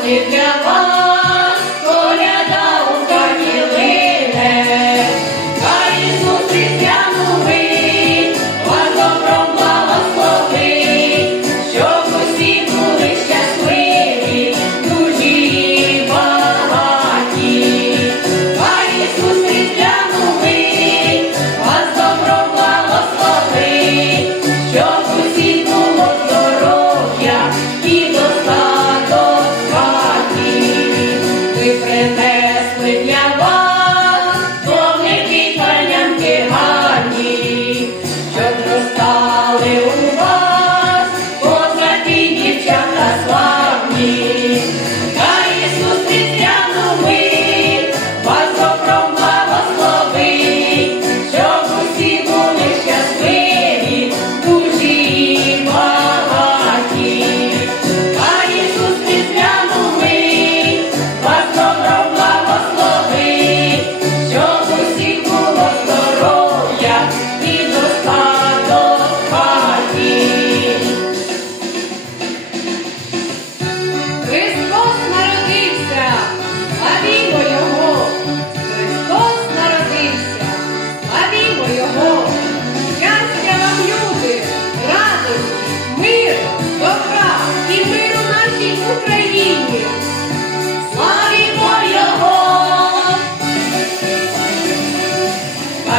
Тільки для вас. Thank you.